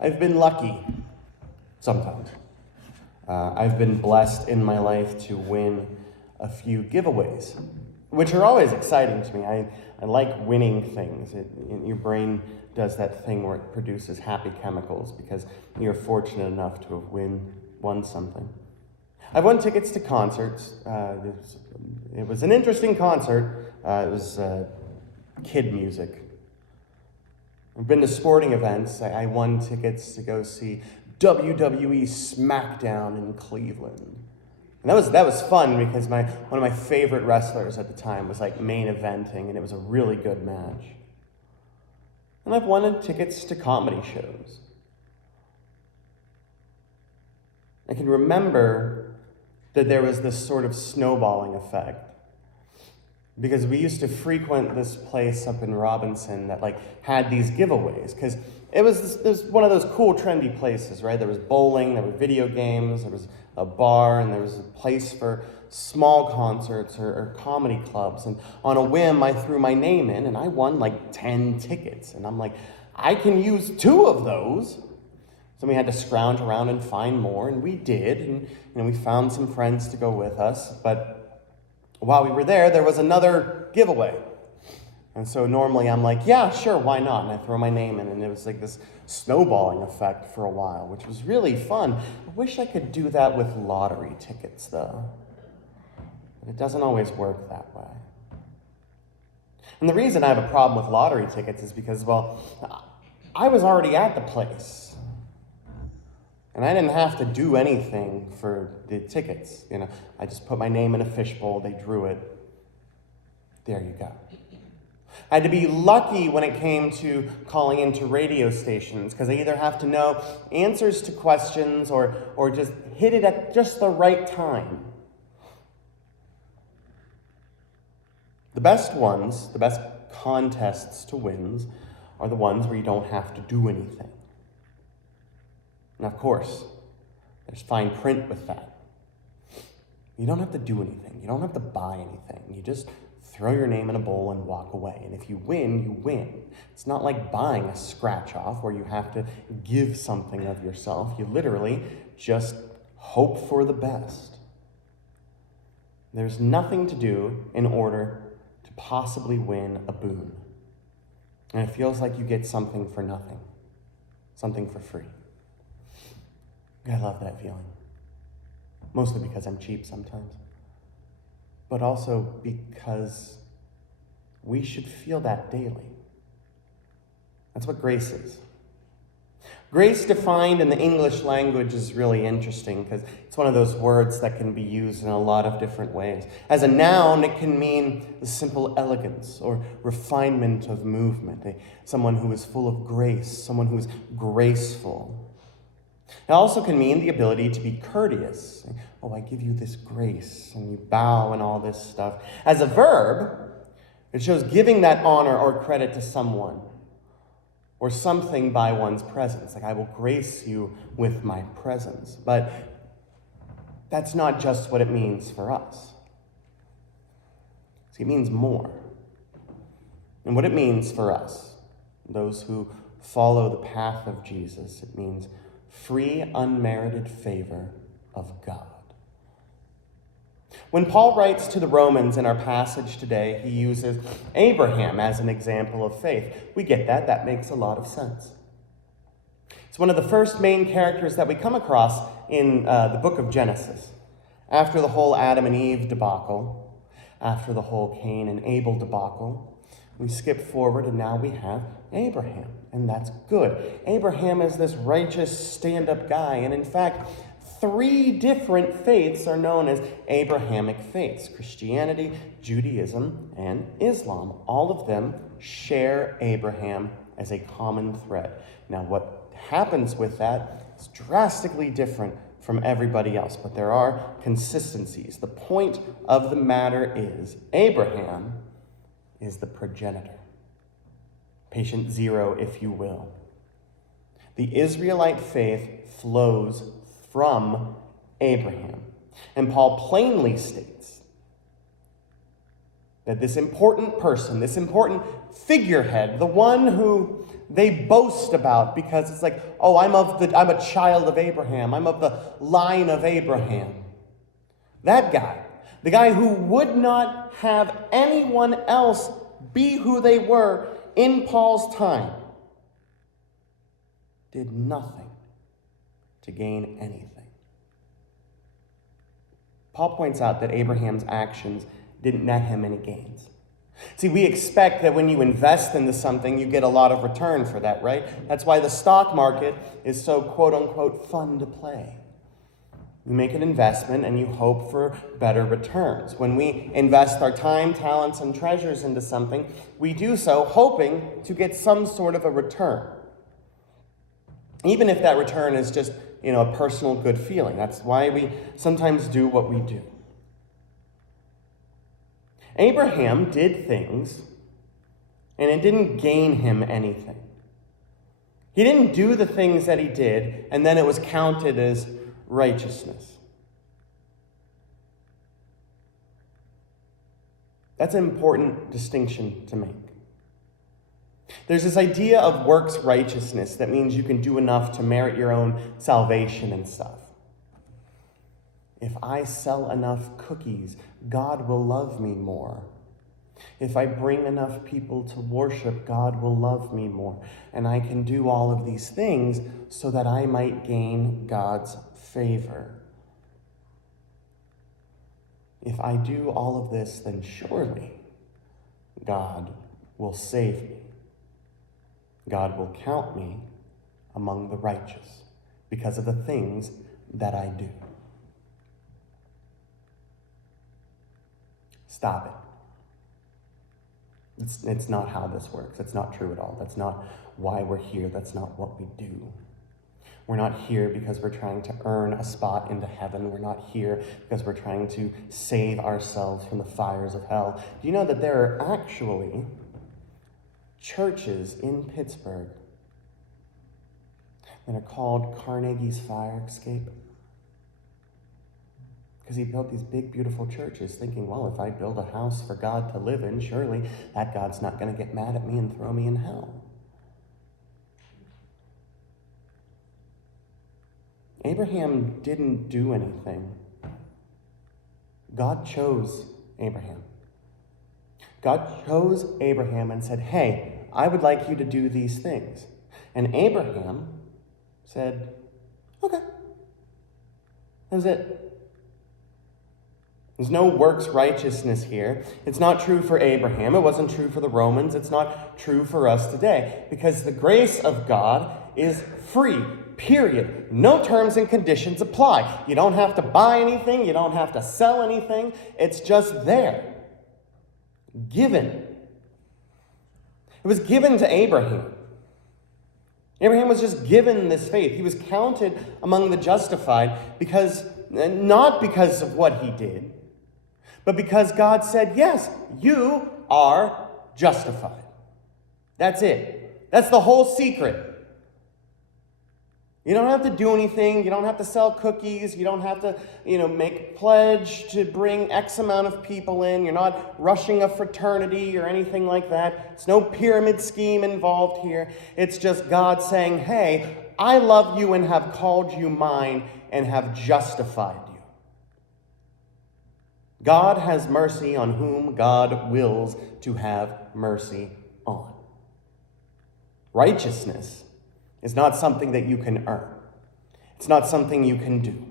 I've been lucky sometimes. I've been blessed in my life to win a few giveaways, which are always exciting to me. I like winning things. Your brain does that thing where it produces happy chemicals because you're fortunate enough to have won something. I've won tickets to concerts. It was an interesting concert. It was kid music. I've been to sporting events. I won tickets to go see WWE SmackDown in Cleveland. And that was fun because one of my favorite wrestlers at the time was like main eventing, and it was a really good match. And I've won tickets to comedy shows. I can remember that there was this sort of snowballing effect. Because we used to frequent this place up in Robinson that had these giveaways. Because it was one of those cool, trendy places, right? There was bowling, there were video games, there was a bar, and there was a place for small concerts or comedy clubs. And on a whim, I threw my name in, and I won 10 tickets. And I'm like, I can use 2 of those. So we had to scrounge around and find more, and we did. And we found some friends to go with us, but while we were there was another giveaway. And so normally I'm like, yeah, sure, why not? And I throw my name in, and it was like this snowballing effect for a while, which was really fun. I wish I could do that with lottery tickets, though. But it doesn't always work that way. And the reason I have a problem with lottery tickets is because, well, I was already at the place. And I didn't have to do anything for the tickets. I just put my name in a fishbowl, they drew it. There you go. I had to be lucky when it came to calling into radio stations, because I either have to know answers to questions or just hit it at just the right time. The best ones, the best contests to wins, are the ones where you don't have to do anything. And of course, there's fine print with that. You don't have to do anything. You don't have to buy anything. You just throw your name in a bowl and walk away. And if you win, you win. It's not like buying a scratch-off where you have to give something of yourself. You literally just hope for the best. There's nothing to do in order to possibly win a boon. And it feels like you get something for nothing, something for free. I love that feeling. Mostly because I'm cheap sometimes. But also because we should feel that daily. That's what grace is. Grace defined in the English language is really interesting because it's one of those words that can be used in a lot of different ways. As a noun, it can mean the simple elegance or refinement of movement. Someone who is full of grace, someone who is graceful. It also can mean the ability to be courteous. Oh, I give you this grace, and you bow and all this stuff. As a verb, it shows giving that honor or credit to someone or something by one's presence. I will grace you with my presence. But that's not just what it means for us. See, it means more. And what it means for us, those who follow the path of Jesus, it means free, unmerited favor of God. When Paul writes to the Romans in our passage today, he uses Abraham as an example of faith. We get that. That makes a lot of sense. It's one of the first main characters that we come across in the book of Genesis. After the whole Adam and Eve debacle, after the whole Cain and Abel debacle, we skip forward and now we have Abraham, and that's good. Abraham is this righteous, stand-up guy, and in fact, 3 different faiths are known as Abrahamic faiths: Christianity, Judaism, and Islam. All of them share Abraham as a common thread. Now, what happens with that is drastically different from everybody else, but there are consistencies. The point of the matter is Abraham is the progenitor. Patient 0, if you will. The Israelite faith flows from Abraham. And Paul plainly states that this important person, this important figurehead, the one who they boast about, because it's like, oh, I'm a child of Abraham. I'm of the line of Abraham. That guy, the guy who would not have anyone else be who they were in Paul's time, did nothing to gain anything. Paul points out that Abraham's actions didn't net him any gains. See, we expect that when you invest into something, you get a lot of return for that, right? That's why the stock market is so quote-unquote fun to play. You make an investment and you hope for better returns. When we invest our time, talents, and treasures into something, we do so hoping to get some sort of a return. Even if that return is just, a personal good feeling. That's why we sometimes do what we do. Abraham did things, and it didn't gain him anything. He didn't do the things that he did, and then it was counted as righteousness. That's an important distinction to make. There's this idea of works righteousness that means you can do enough to merit your own salvation and stuff. If I sell enough cookies, God will love me more. If I bring enough people to worship, God will love me more. And I can do all of these things so that I might gain God's favor. If I do all of this, then surely God will save me. God will count me among the righteous because of the things that I do. Stop it. It's not how this works. It's not true at all. That's not why we're here. That's not what we do. We're not here because we're trying to earn a spot into heaven. We're not here because we're trying to save ourselves from the fires of hell. Do you know that there are actually churches in Pittsburgh that are called Carnegie's Fire Escape? Because he built these big, beautiful churches thinking, well, if I build a house for God to live in, surely that God's not going to get mad at me and throw me in hell. Abraham didn't do anything. God chose Abraham. God chose Abraham and said, hey, I would like you to do these things. And Abraham said, okay. That was it. There's no works righteousness here. It's not true for Abraham. It wasn't true for the Romans. It's not true for us today. Because the grace of God is free, period. No terms and conditions apply. You don't have to buy anything. You don't have to sell anything. It's just there. Given. It was given to Abraham. Abraham was just given this faith. He was counted among the justified not because of what he did, but because God said, yes, you are justified. That's it. That's the whole secret. You don't have to do anything. You don't have to sell cookies. You don't have to, make a pledge to bring X amount of people in. You're not rushing a fraternity or anything like that. It's no pyramid scheme involved here. It's just God saying, hey, I love you and have called you mine and have justified you. God has mercy on whom God wills to have mercy on. Righteousness is not something that you can earn. It's not something you can do.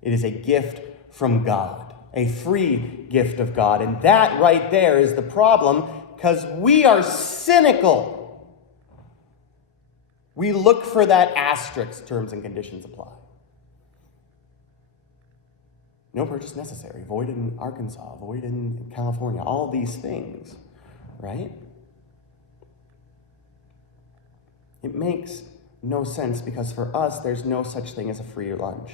It is a gift from God, a free gift of God. And that right there is the problem, because we are cynical. We look for that asterisk, terms and conditions apply. No purchase necessary, void in Arkansas, void in California, all these things, right? It makes no sense because for us, there's no such thing as a free lunch.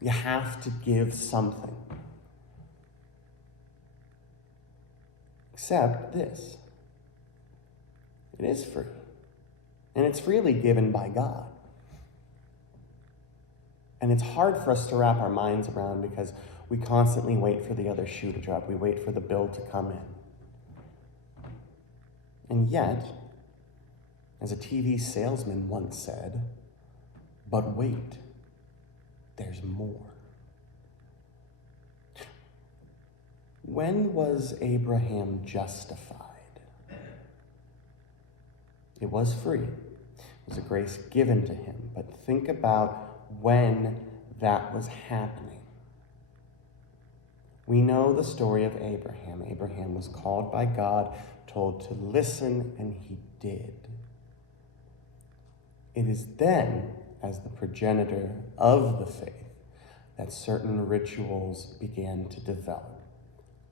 You have to give something. Except this. It is free. And it's freely given by God. And it's hard for us to wrap our minds around because we constantly wait for the other shoe to drop. We wait for the bill to come in. And yet, As a TV salesman once said, but wait, there's more. When was Abraham justified? It was free. It was a grace given to him. But think about when that was happening. We know the story of Abraham. Abraham was called by God, told to listen, and he did. It is then, as the progenitor of the faith, that certain rituals began to develop,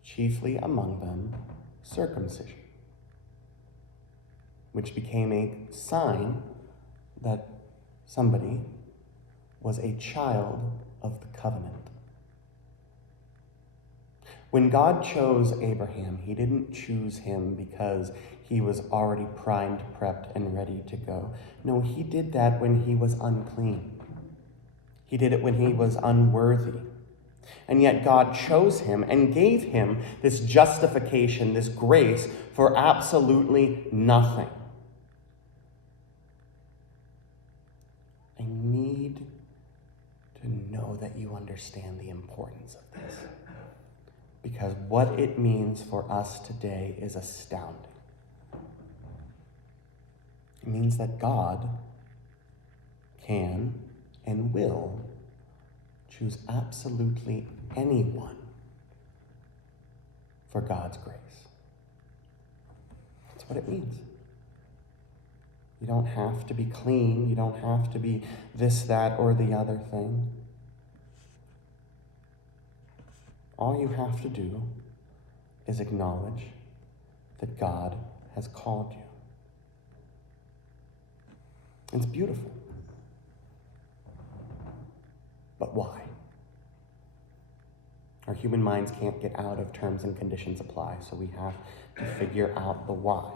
chiefly among them circumcision, which became a sign that somebody was a child of the covenant. When God chose Abraham, he didn't choose him because he was already primed, prepped, and ready to go. No, he did that when he was unclean. He did it when he was unworthy. And yet God chose him and gave him this justification, this grace for absolutely nothing. I need to know that you understand the importance of this, because what it means for us today is astounding. It means that God can and will choose absolutely anyone for God's grace. That's what it means. You don't have to be clean. You don't have to be this, that, or the other thing. All you have to do is acknowledge that God has called you. It's beautiful. But why? Our human minds can't get out of terms and conditions apply, so we have to figure out the why.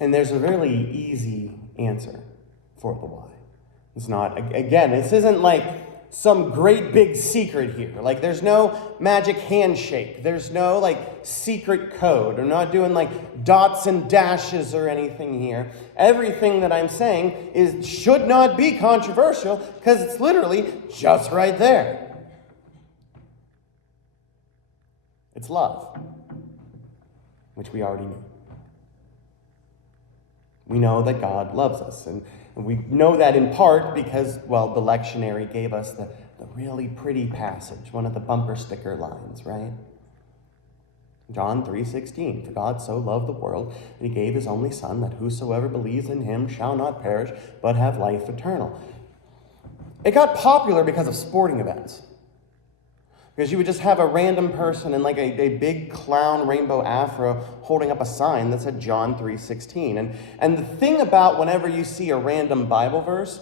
And there's a really easy answer for the why. It's not, again, this isn't like some great big secret here. Like, there's no magic handshake. There's no, secret code. I'm not doing, dots and dashes or anything here. Everything that I'm saying should not be controversial because it's literally just right there. It's love, which we already knew. We know that God loves us, and we know that in part because, the lectionary gave us the really pretty passage, one of the bumper sticker lines, right? John 3:16, for God so loved the world that he gave his only Son, that whosoever believes in him shall not perish, but have life eternal. It got popular because of sporting events. Because you would just have a random person in a big clown rainbow afro holding up a sign that said John 3:16. And the thing about whenever you see a random Bible verse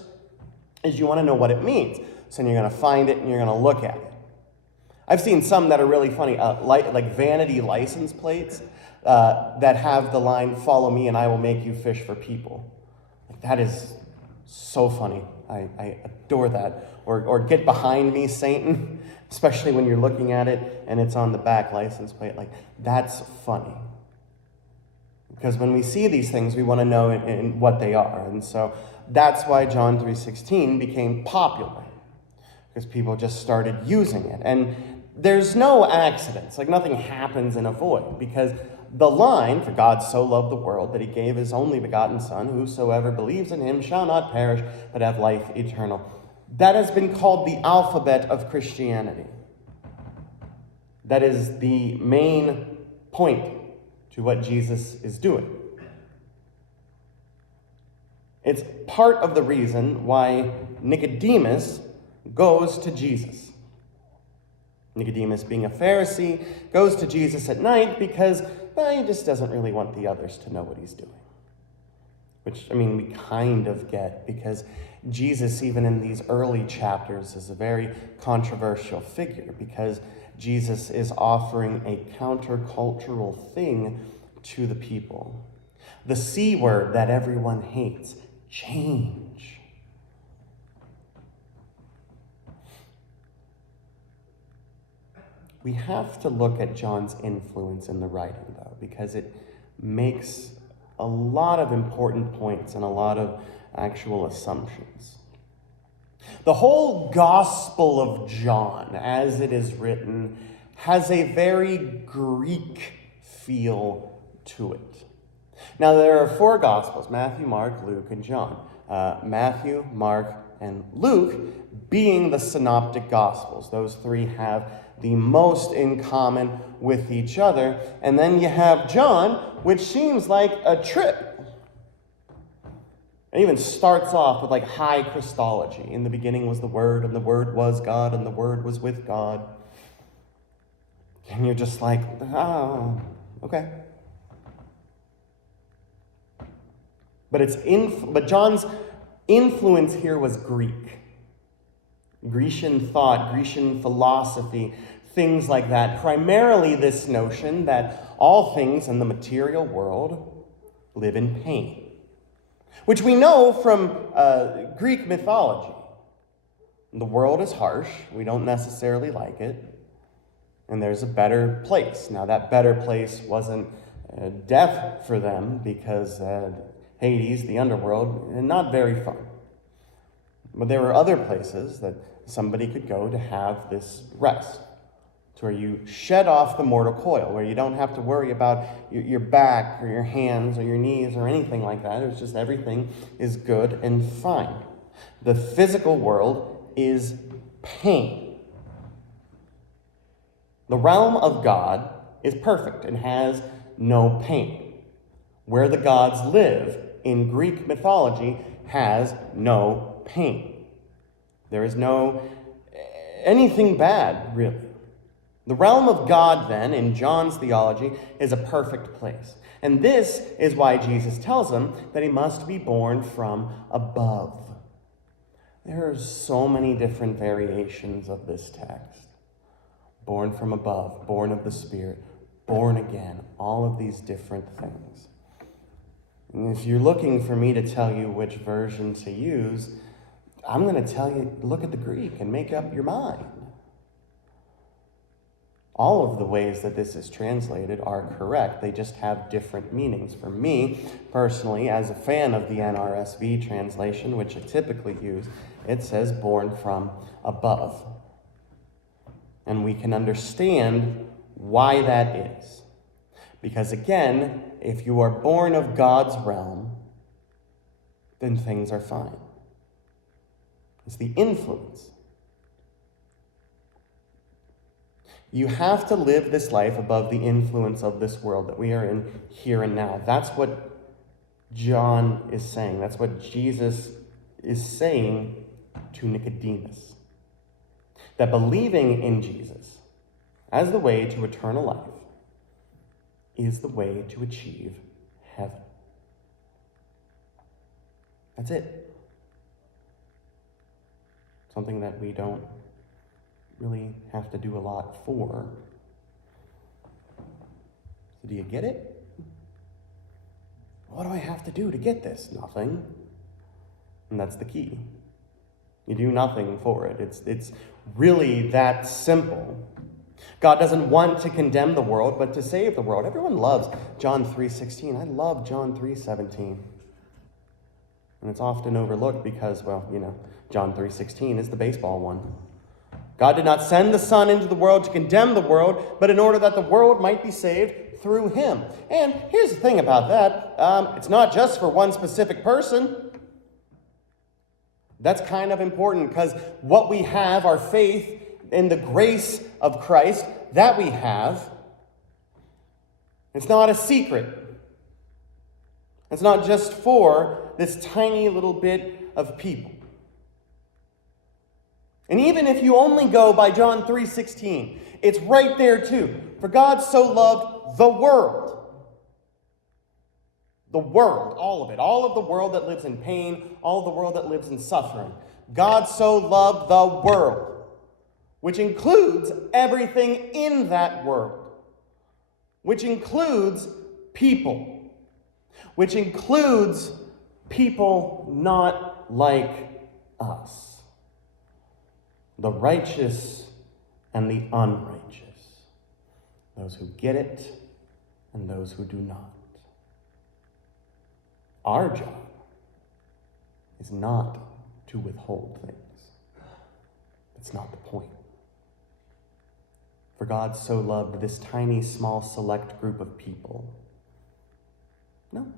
is you want to know what it means. So you're going to find it and you're going to look at it. I've seen some that are really funny, like vanity license plates that have the line, "Follow me and I will make you fish for people." That is so funny. I adore that. Or "Get behind me, Satan." Especially when you're looking at it and it's on the back license plate. That's funny. Because when we see these things, we want to know in what they are. And so that's why John 3:16 became popular. Because people just started using it. And there's no accidents. Nothing happens in a void. Because the line, "For God so loved the world that he gave his only begotten Son, whosoever believes in him shall not perish, but have life eternal," that has been called the alphabet of Christianity. That is the main point to what Jesus is doing. It's part of the reason why Nicodemus goes to Jesus. Nicodemus, being a Pharisee, goes to Jesus at night because he just doesn't really want the others to know what he's doing. Which, we kind of get, because Jesus, even in these early chapters, is a very controversial figure, because Jesus is offering a countercultural thing to the people. The C word that everyone hates, change. We have to look at John's influence in the writing, though, because it makes a lot of important points and a lot of actual assumptions. The whole Gospel of John, as it is written, has a very Greek feel to it. Now, there are 4 Gospels: Matthew, Mark, Luke, and John. Matthew, Mark, and Luke being the synoptic Gospels. Those 3 have the most in common with each other. And then you have John, which seems like a trip. It even starts off with like high Christology. In the beginning was the Word, and the Word was God, and the Word was with God. And you're just like, oh, okay. But John's influence here was Greek. Grecian thought, Grecian philosophy, things like that. Primarily this notion that all things in the material world live in pain, which we know from Greek mythology. The world is harsh. We don't necessarily like it. And there's a better place. Now, that better place wasn't death for them, because Hades, the underworld, not very fun. But there were other places that somebody could go to have this rest, to where you shed off the mortal coil, where you don't have to worry about your back or your hands or your knees or anything like that. It's just everything is good and fine. The physical world is pain. The realm of God is perfect and has no pain. Where the gods live in Greek mythology has no pain. There is no anything bad, really. The realm of God, then, in John's theology, is a perfect place. And this is why Jesus tells him that he must be born from above. There are so many different variations of this text. Born from above, born of the Spirit, born again, all of these different things. And if you're looking for me to tell you which version to use, I'm going to tell you, look at the Greek and make up your mind. All of the ways that this is translated are correct. They just have different meanings. For me, personally, as a fan of the NRSV translation, which I typically use, it says born from above. And we can understand why that is. Because again, if you are born of God's realm, then things are fine. It's the influence. You have to live this life above the influence of this world that we are in here and now. That's what John is saying. That's what Jesus is saying to Nicodemus. That believing in Jesus as the way to eternal life is the way to achieve heaven. That's it. Something that we don't really have to do a lot for. So do you get it? What do I have to do to get this? Nothing. And that's the key. You do nothing for it. It's really that simple. God doesn't want to condemn the world, but to save the world. Everyone loves John 3:16. I love John 3:17. And it's often overlooked because, well, John 3:16 is the baseball one. God did not send the Son into the world to condemn the world, but in order that the world might be saved through him. And here's the thing about that. It's not just for one specific person. That's kind of important, because what we have, our faith in the grace of Christ that we have, it's not a secret. It's not just for this tiny little bit of people. And even if you only go by John 3:16, it's right there too. For God so loved the world. The world, all of it. All of the world that lives in pain, all of the world that lives in suffering. God so loved the world, which includes everything in that world, which includes people, which includes people not like us. The righteous and the unrighteous. Those who get it and those who do not. Our job is not to withhold things. That's not the point. For God so loved this tiny, small, select group of people. No.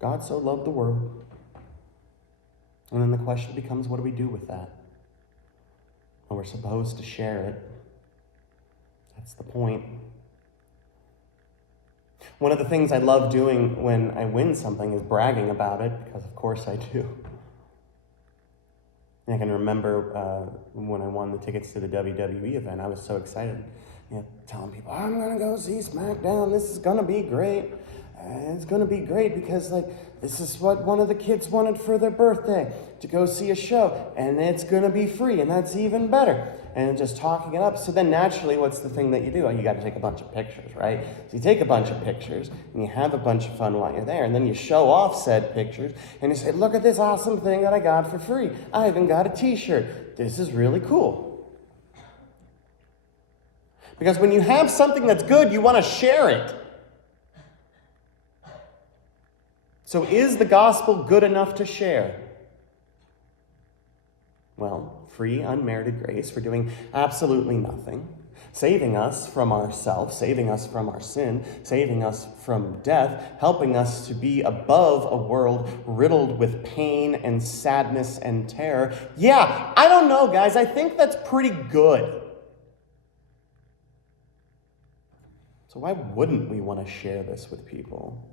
God so loved the world. And then the question becomes, what do we do with that? Well, we're supposed to share it. That's the point. One of the things I love doing when I win something is bragging about it, because of course I do. And I can remember when I won the tickets to the WWE event, I was so excited, telling people, I'm going to go see SmackDown, this is going to be great. It's going to be great because, this is what one of the kids wanted for their birthday, to go see a show, and it's going to be free, and that's even better. And just talking it up. So then naturally, what's the thing that you do? You got to take a bunch of pictures, right? So you take a bunch of pictures, and you have a bunch of fun while you're there, and then you show off said pictures, and you say, look at this awesome thing that I got for free. I even got a t-shirt. This is really cool. Because when you have something that's good, you want to share it. So is the gospel good enough to share? Well, free, unmerited grace for doing absolutely nothing, saving us from ourselves, saving us from our sin, saving us from death, helping us to be above a world riddled with pain and sadness and terror. Yeah, I don't know, guys. I think that's pretty good. So why wouldn't we want to share this with people?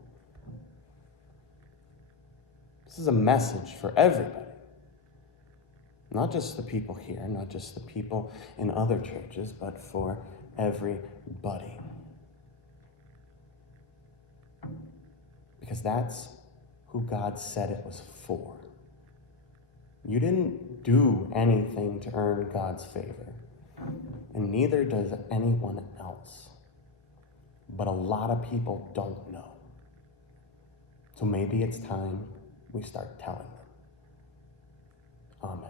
This is a message for everybody. Not just the people here, not just the people in other churches, but for everybody. Because that's who God said it was for. You didn't do anything to earn God's favor, and neither does anyone else. But a lot of people don't know. So maybe it's time we start telling them. Amen.